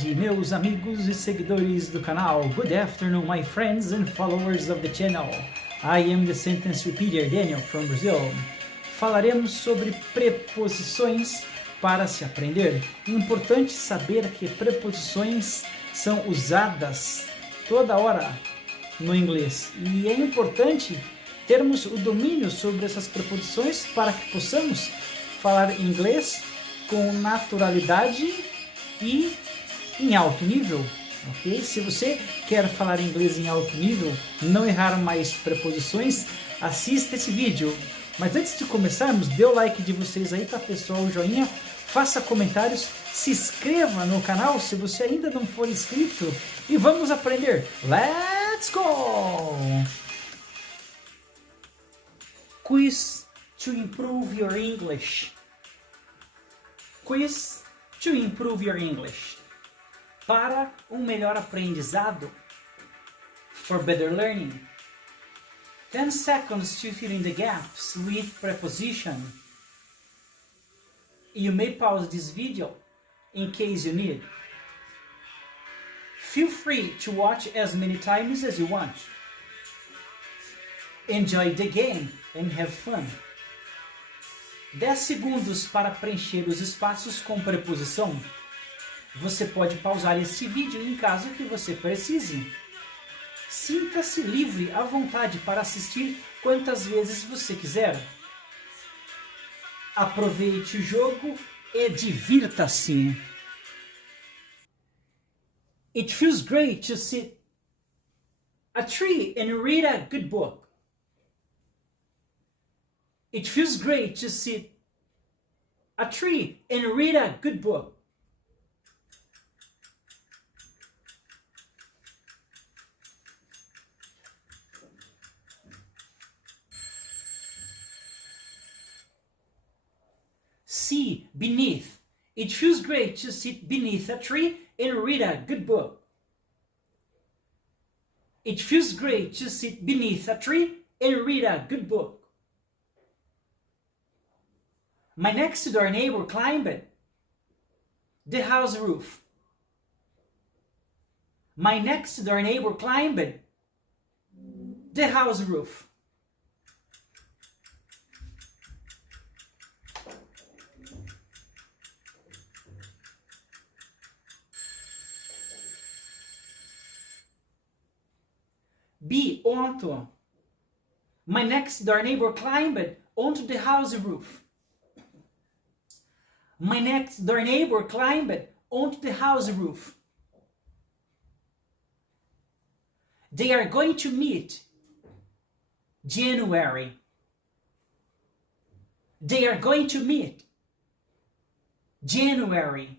tarde, meus amigos e seguidores do canal. Good afternoon, my friends and followers of the channel. I am the sentence repeater, Daniel, from Brazil. Falaremos sobre preposições para se aprender. É importante saber que preposições são usadas toda hora no inglês. E é importante termos o domínio sobre essas preposições para que possamos falar inglês com naturalidade e em alto nível, ok? Se você quer falar inglês em alto nível, não errar mais preposições, assista esse vídeo. Mas antes de começarmos, dê o like de vocês aí, tá pessoal, o joinha, faça comentários, se inscreva no canal se você ainda não for inscrito e vamos aprender. Let's go! Quiz to improve your English. Quiz to improve your English. Para um melhor aprendizado. For better learning. 10 seconds to fill in the gaps with preposition. You may pause this video in case you need. Feel free to watch as many times as you want. Enjoy the game and have fun. 10 segundos para preencher os espaços com preposição. Você pode pausar este vídeo em caso que você precise. Sinta-se livre à vontade para assistir quantas vezes você quiser. Aproveite o jogo e divirta-se. It feels great to sit a tree and read a good book. It feels great to sit a tree and read a good book. See beneath. It feels great to sit beneath a tree and read a good book. It feels great to sit beneath a tree and read a good book. My next door neighbor climbed the house roof. My next door neighbor climbed the house roof. Be onto. My next door neighbor climbed onto the house roof. My next door neighbor climbed onto the house roof. They are going to meet January. They are going to meet January.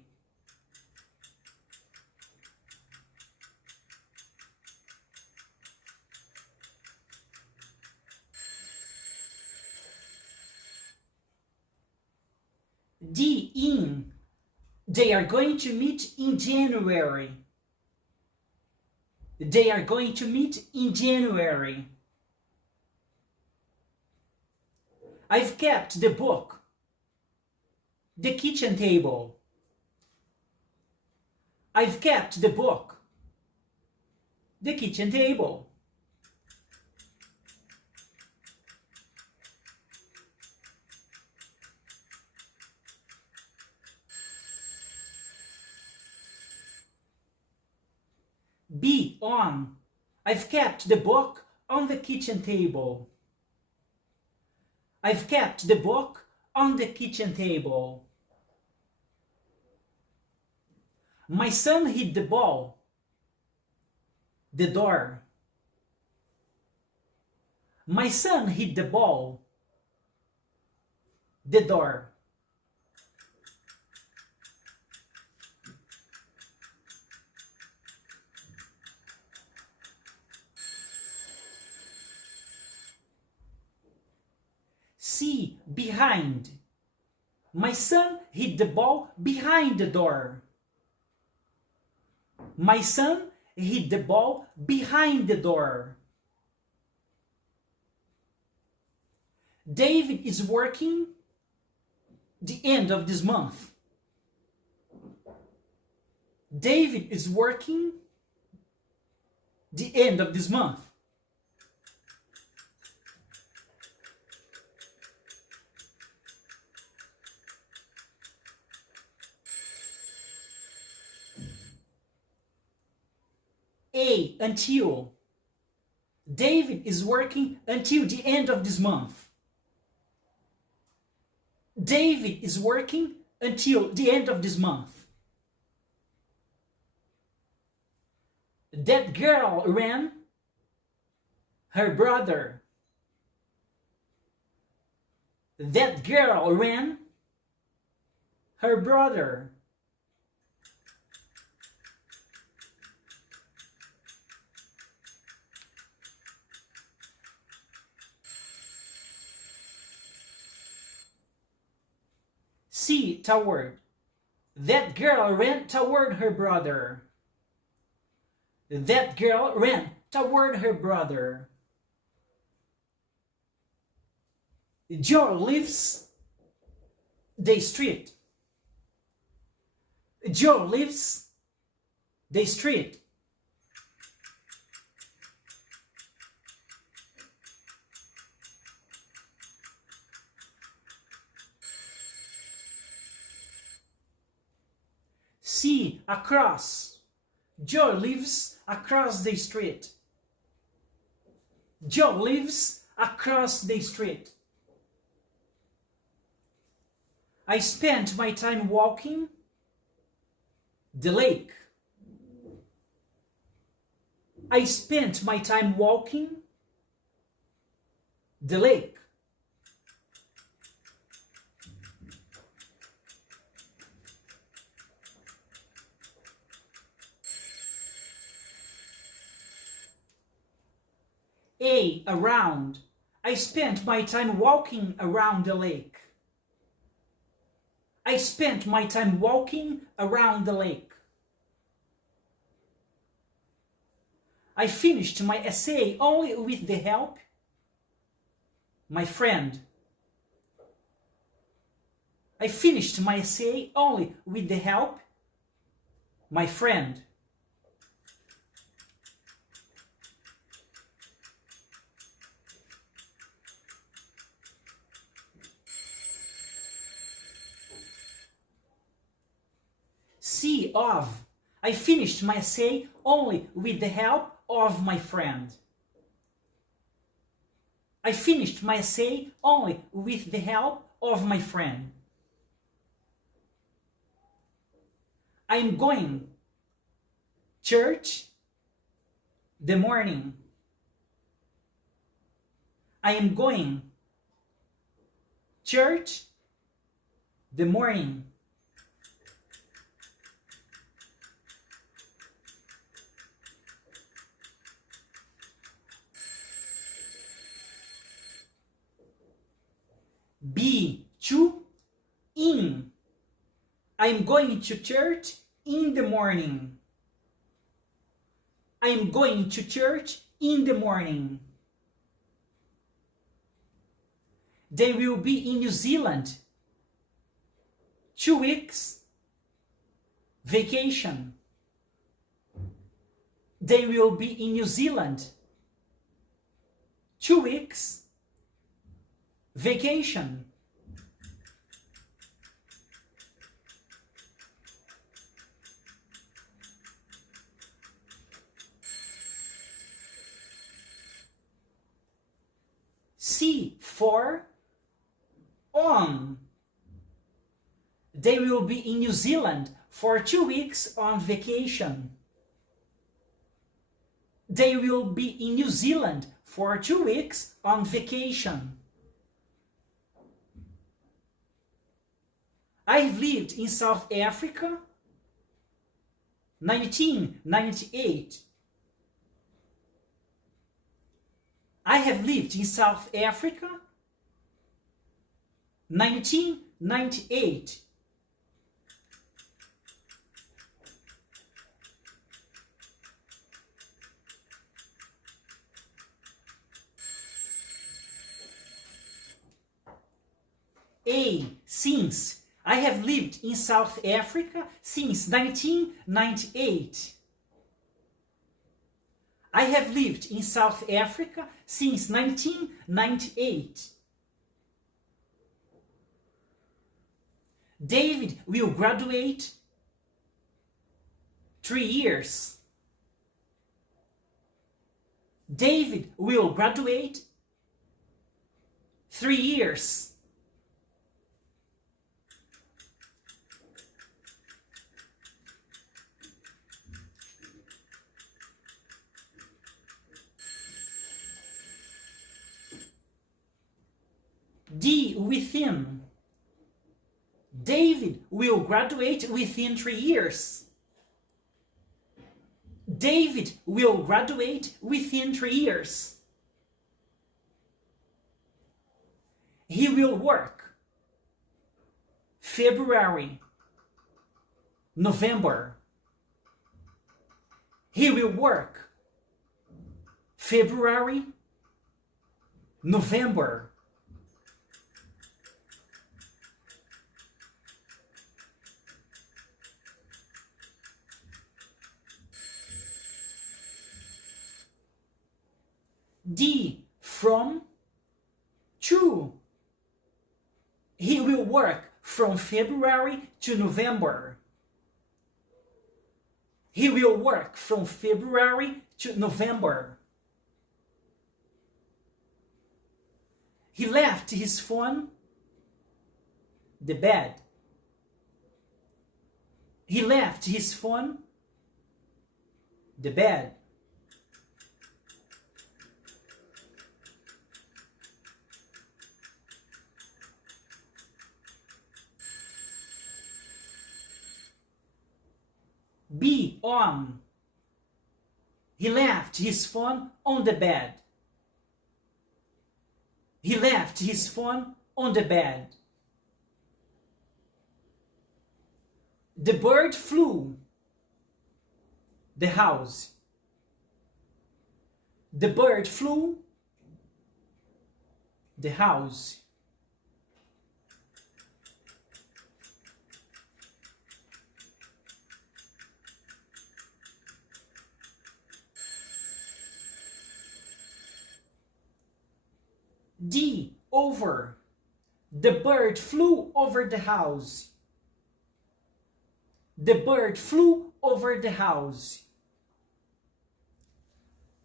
In. They are going to meet in January. They are going to meet in January. I've kept the book. The kitchen table. I've kept the book. The kitchen table. Be on. I've kept the book on the kitchen table. I've kept the book on the kitchen table. My son hit the ball. The door. My son hit the ball. The door. See behind. My son hit the ball behind the door. My son hit the ball behind the door. David is working the end of this month. David is working the end of this month. A, until. David is working until the end of this month. David is working until the end of this month. That girl ran her brother. That girl ran her brother. C, toward. That girl ran toward her brother. That girl ran toward her brother. Joe leaves the street. Joe leaves the street. C, across. Joe lives across the street. Joe lives across the street. I spent my time walking the lake. I spent my time walking the lake. A, around. I spent my time walking around the lake. I spent my time walking around the lake. I finished my essay only with the help my friend. I finished my essay only with the help my friend. C, of. I finished my essay only with the help of my friend. I finished my essay only with the help of my friend. I'm going church the morning. I am going church the morning. B, to, in. I'm going to church in the morning. I'm going to church in the morning. They will be in New Zealand 2 weeks vacation. They will be in New Zealand 2 weeks vacation. C, for, on. They will be in New Zealand for 2 weeks on vacation. They will be in New Zealand for 2 weeks on vacation. I've lived in South Africa 1998. I have lived in South Africa 1998. A, since. I have lived in South Africa since 1998. I have lived in South Africa since 1998. David will graduate 3 years. David will graduate 3 years. D, within. David will graduate within 3 years. David will graduate within 3 years. He will work February, November. He will work February, November. D, from, to. He will work from February to November. He will work from February to November. He left his phone, the bed. He left his phone, the bed. B, on. He left his phone on the bed. He left his phone on the bed. The bird flew the house. The bird flew the house. D, over. The bird flew over the house. The bird flew over the house.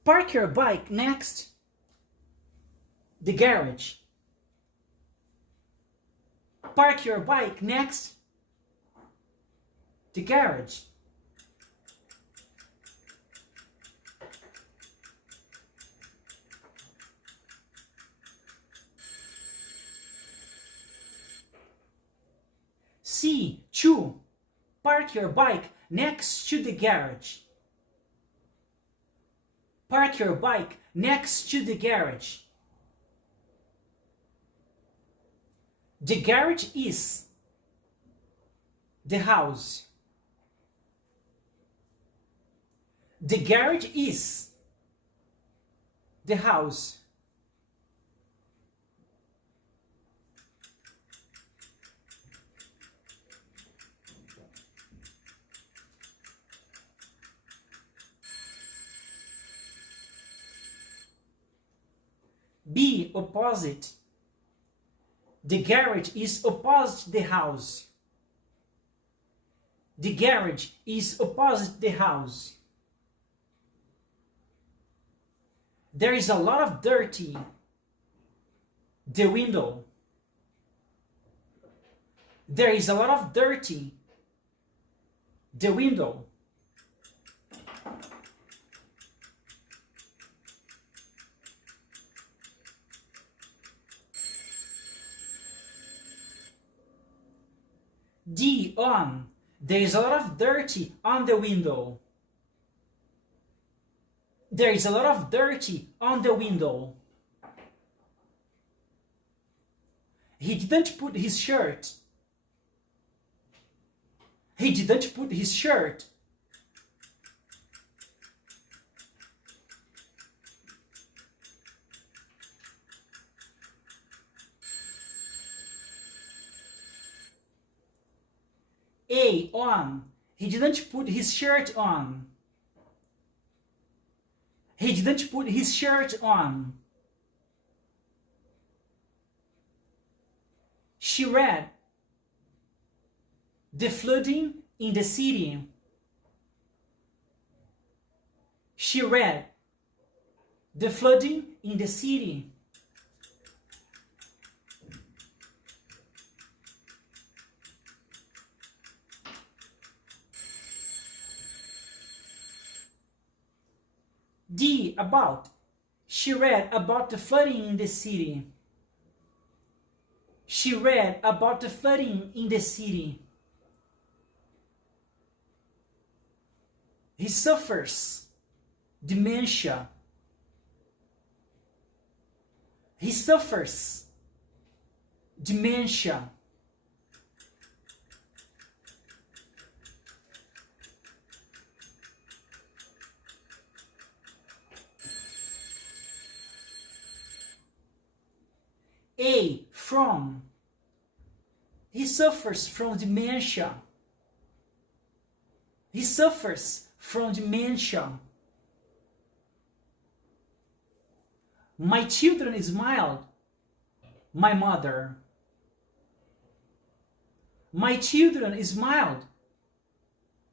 Park your bike next the garage. Park your bike next the garage. C, to. Park your bike next to the garage. Park your bike next to the garage. The garage is the house. The garage is the house. B, opposite. The garage is opposite the house. The garage is opposite the house. There is a lot of dirty. The window. There is a lot of dirty. The window. D, on. There is a lot of dirty on the window. There is a lot of dirty on the window. He didn't put his shirt. He didn't put his shirt. A, on. He didn't put his shirt on. He didn't put his shirt on. She read the flooding in the city. She read the flooding in the city. D, about. She read about the flooding in the city. She read about the flooding in the city. He suffers dementia. He suffers dementia. A, from. He suffers from dementia. He suffers from dementia. My children smiled. My mother. My children smiled.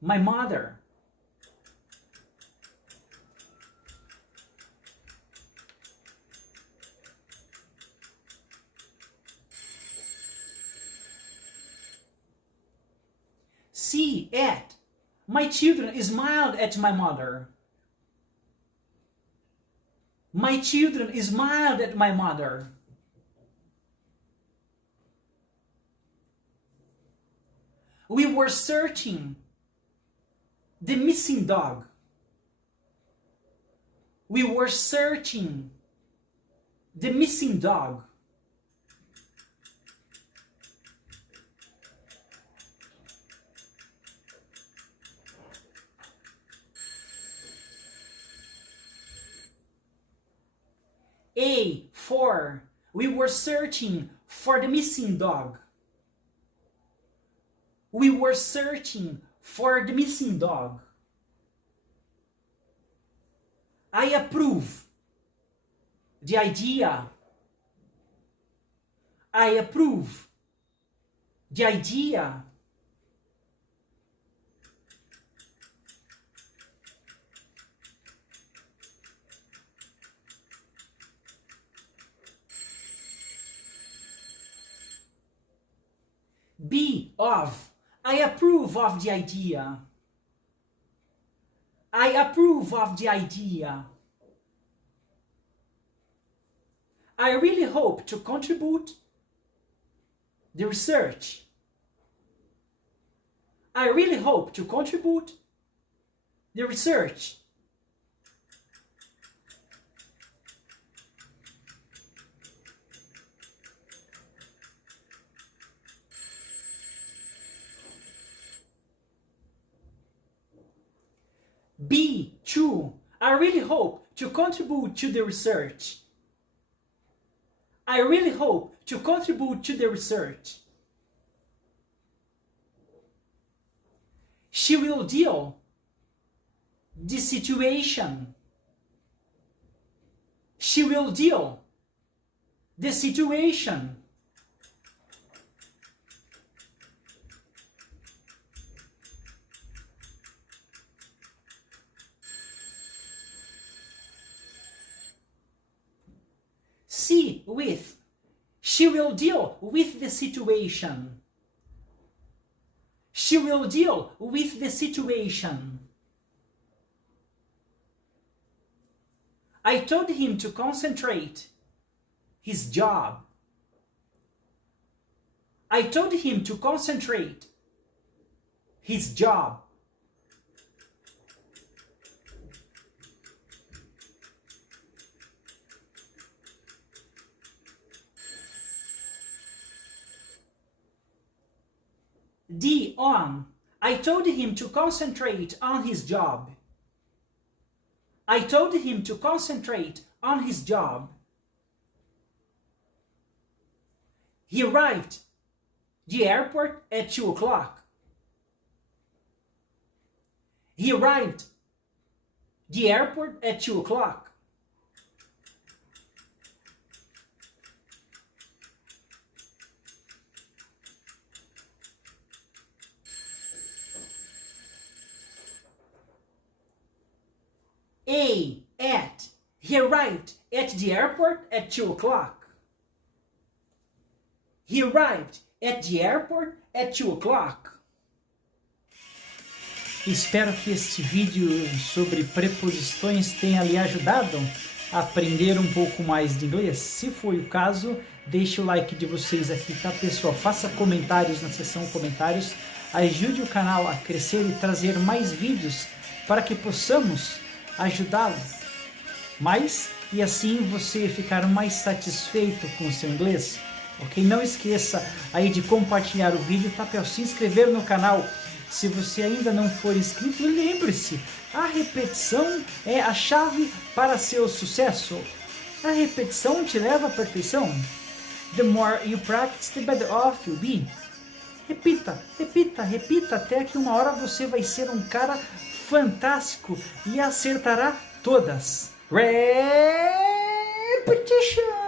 My mother. C, at. My children smiled at my mother. My children smiled at my mother. We were searching the missing dog. We were searching the missing dog. A, for. We were searching for the missing dog. We were searching for the missing dog. I approve the idea. I approve the idea. B, of. I approve of the idea. I approve of the idea. I really hope to contribute the research. I really hope to contribute the research. B, to. I really hope to contribute to the research. I really hope to contribute to the research. She will deal the situation. She will deal the situation. C, with. She will deal with the situation. She will deal with the situation. I told him to concentrate his job. I told him to concentrate his job. D, on. I told him to concentrate on his job. I told him to concentrate on his job. He arrived at the airport at 2 o'clock. He arrived the airport at 2 o'clock. At. He arrived at the airport at 2 o'clock. He arrived at the airport at 2 o'clock. Espero que este vídeo sobre preposições tenha lhe ajudado a aprender um pouco mais de inglês. Se foi o caso, deixe o like de vocês aqui, tá, pessoal? Faça comentários na seção comentários. Ajude o canal a crescer e trazer mais vídeos para que possamos ajudá-lo mais e assim você ficar mais satisfeito com o seu inglês, ok? Não esqueça aí de compartilhar o vídeo, tá, pessoal? Se inscrever no canal se você ainda não for inscrito. Lembre-se, a repetição é a chave para seu sucesso. A repetição te leva à perfeição. The more you practice, the better off you'll be. Repita, repita, repita, até que uma hora você vai ser um cara fantástico e acertará todas. Repetition!